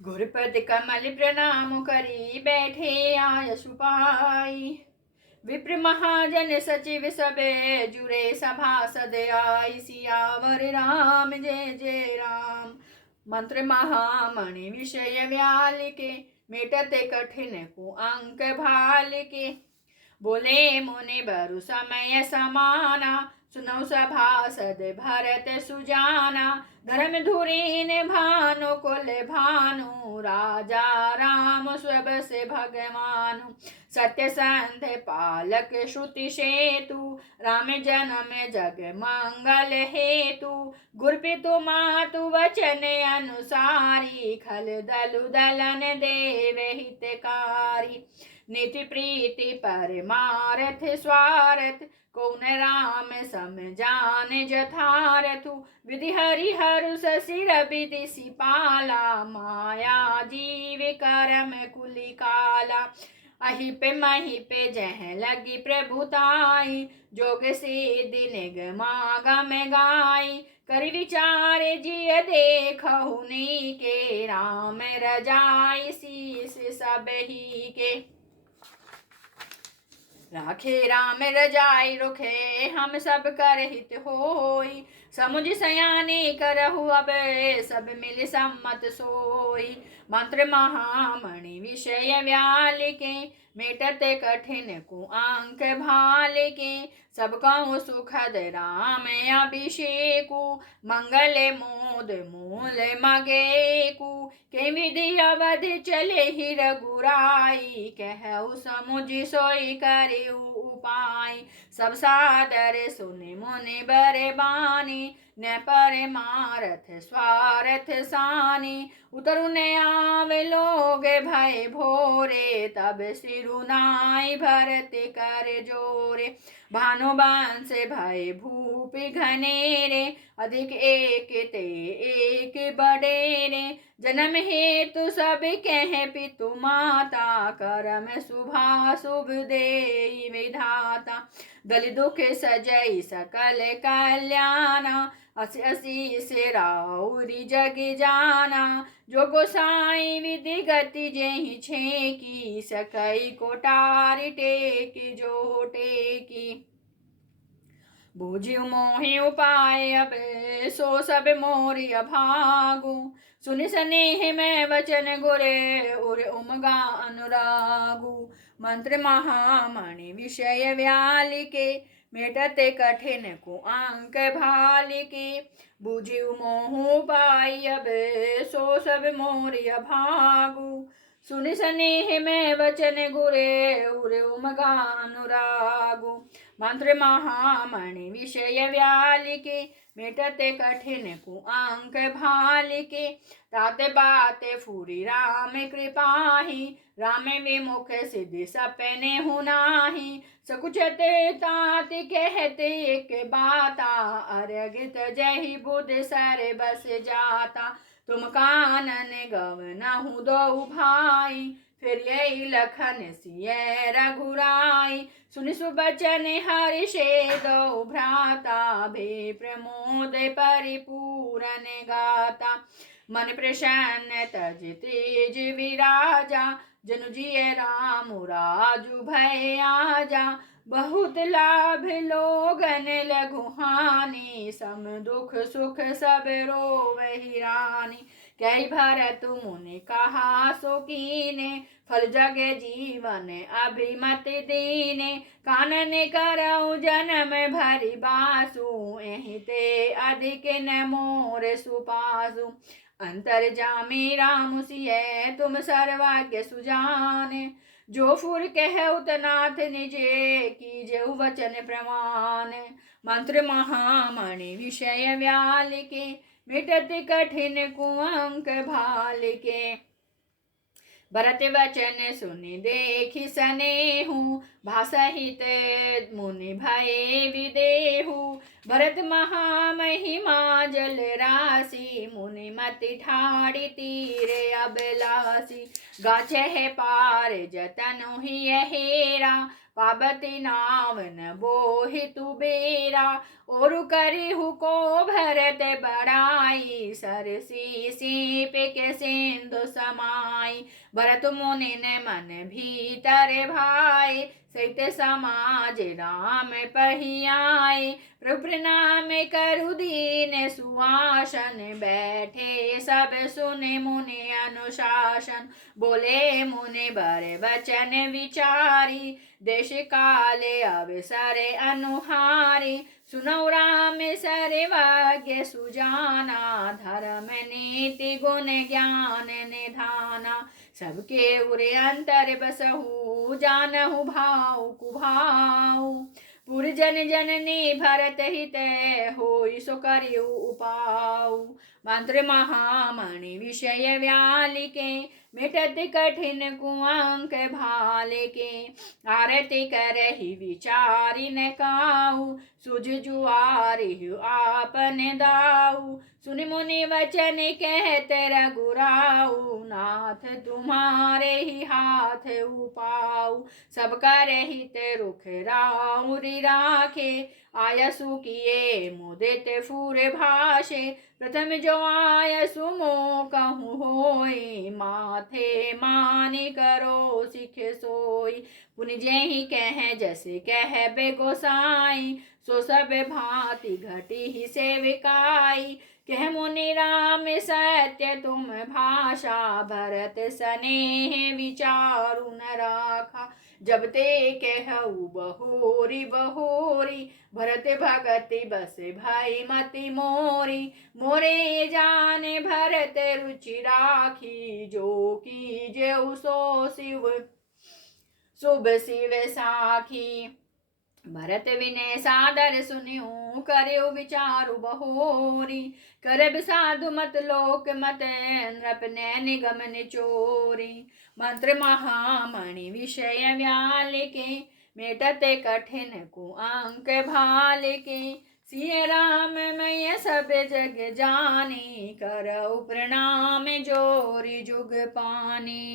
गुरुपद कमल प्रणाम करी बैठे आयसु पाई। विप्र महाजन सचिव सबे जुड़े सभासद आई। सियावर राम जय जय राम। मंत्र महामणि विषय व्याल के मेटते कठिन को अंक भाल के। बोले मुनि बरु समय समाना सुनौ सभासद भरत सुजाना। धर्म धुरीन भानु कुल भानु राजा राम सब से भगवानु। सत्य संध पालक श्रुति सेतु राम जन्म जग मंगल हेतु। गुरपितु मातु वचन अनुसारी खल दलु दलन देव हितकारी। नीति प्रीति परमारथ स्वार्थ कौन राम सम जान जथारथु। विधि हरि हरु ससिर विधि सिपाला माया जीव करम कुलिकाला। अहिपे महिपे जह लगी प्रभुताई जोग सिद्धि निगमागम गाई। कर विचार जिय देखहु के राम रजाई शीस सब ही के। राखे राम रजाई रुखे हम सब कर हित होई। समुझ सयाने करहु अब सब मिल सम्मत सोई। मंत्र महामणि विषय व्याल के मेटते कठिन को अंक भाल के। सब कहूँ सुखद राम अभिषेकु मंगल मोद मूल मगेकु। के विधि अवध चले ही रघुराई कहु समुझ सोई करि उपाय। सब सादर सुनि मुनि बर बानी न परमारथ स्वार्थ सानी। उतरु न आवे लोग भय भोरे तब सिरुनाई भरत कर जोरे। भानुवंश भय भूपि घनेरे अधिक एक ते एक बडेरे। जन्म हेतु सब कह पितु माता करम शुभा शुभ देई विधाता। दल दुख सजई सकल कल्याणा असी असी से राउरी जग जाना। जो गोसाई विधि गति जेहि छेकी सकई कोटारी टेकी जो टेकी। बूझियु मोहि उपाय अब सो सब मोरि अभागु। सुनि स्नेह में वचन गुरे उर उमगा अनुरागु। मंत्र महामणि विषय व्याल के मेटते कठिन को अंक भाल के। बूझियु मोहु उपाय अब सो सब मोरि अभागु। सुनि स्नेह में वचन गुरे उर उमगा अनुरागु। मंत्र महामणि विषय व्याल के मेटते कठिन को अंक भाल के। ताते बाते फूरी राम कृपाही राम विमुख सिद्धि सपने हुनाही। सकुचते तात कहते एक बाता अरगित जहि बुध सर बस जाता। तुम कानन गवनहु दो भाई फिर यही लखन सिय रघुराई। सुनि सुबचन हर्षे दो भ्राता भे प्रमोद परिपूरन गाता। मन प्रसन्न तज तेज विराजा जनु जिय राम राजु भय आजा। बहुत लाभ लोगन लघु हानि सम दुख सुख सब रोवहि रानी। कई भरत मुनि कहा सो कीने फल जग जीवन अभिमत दीने। कानन करऊ जन्म भरि बासु एहि ते अधिक न मोर सुपासु। अंतर जामी राम सिय तुम सर्वाज्ञ सुजान। जो फुर कह उतनाथ निजे कीजेउ वचन प्रमाण। मंत्र महामणि विषय व्याल के मिटत कठिन कुअंक भाल के। भरत वचन सुनि देखि सनेहु भासहित मुनि भये विदेहु। भरत महामहिमा जल राशि मुनि मति ठाड़ी तीरे अबलासी। गाछे पार जतनु ही हेरा पाबती नावन बोहि तु बेरा और करिहु को भरत बड़ाई सरसी सीप के सिंधु समाई भरत मुनि ने मन भीतर भाई सहित समाज राम पहियाए प्रभु नाम करु दीन सुआसन बैठे सब सुने मुनि अनुशासन बोले मुनि बर वचन विचारी देश काले अवसर अनुहारी सुनौ राम सर्वज्ञ सुजाना धर्म नीति गुण ज्ञान निधाना सबके उरे अंतर बसहु जानहु भाव कुभाव पुर जन जननी भरत हित होई सो करियु उपाव मंत्र महामणि विषय व्यालिके मिटत कठिन कुअंक भालिके आरती करहि विचारि न काऊ सुझ जुआरि आपन दाऊ सुनि मुनि वचन कहत रघुराऊ नाथ तुम्हारे ही हाथ उपाऊ सब कर हित रुख राउरि राखे आयसु किए मुदित फूर भाषे प्रथम जो आयसु मो कहूँ होई माथे मानि करो सिख सोई पुनि जेहि कह जैसे कह बे गोसाई सो सब भांति घटी ही सेविकाई कह मुनि राम सत्य तुम भाषा भरत स्नेह विचारु न राखा जब ते कहु बहोरी बहोरी भरत भगति बस भाई मति मोरी मोरे जाने भरत रुचि राखी जो की जेउ सो शिव शुभ शिव साखी भरत विनय सादर सुनियो करयो विचारु बहोरी करब साधु मत लोक मत नृप निगम निचोरी मंत्र महामणि विषय व्यालिके मेटते कठिन कुअंक भालिके सिय राम मय सब जग जानी करौ प्रणाम जोरी जुग पानी।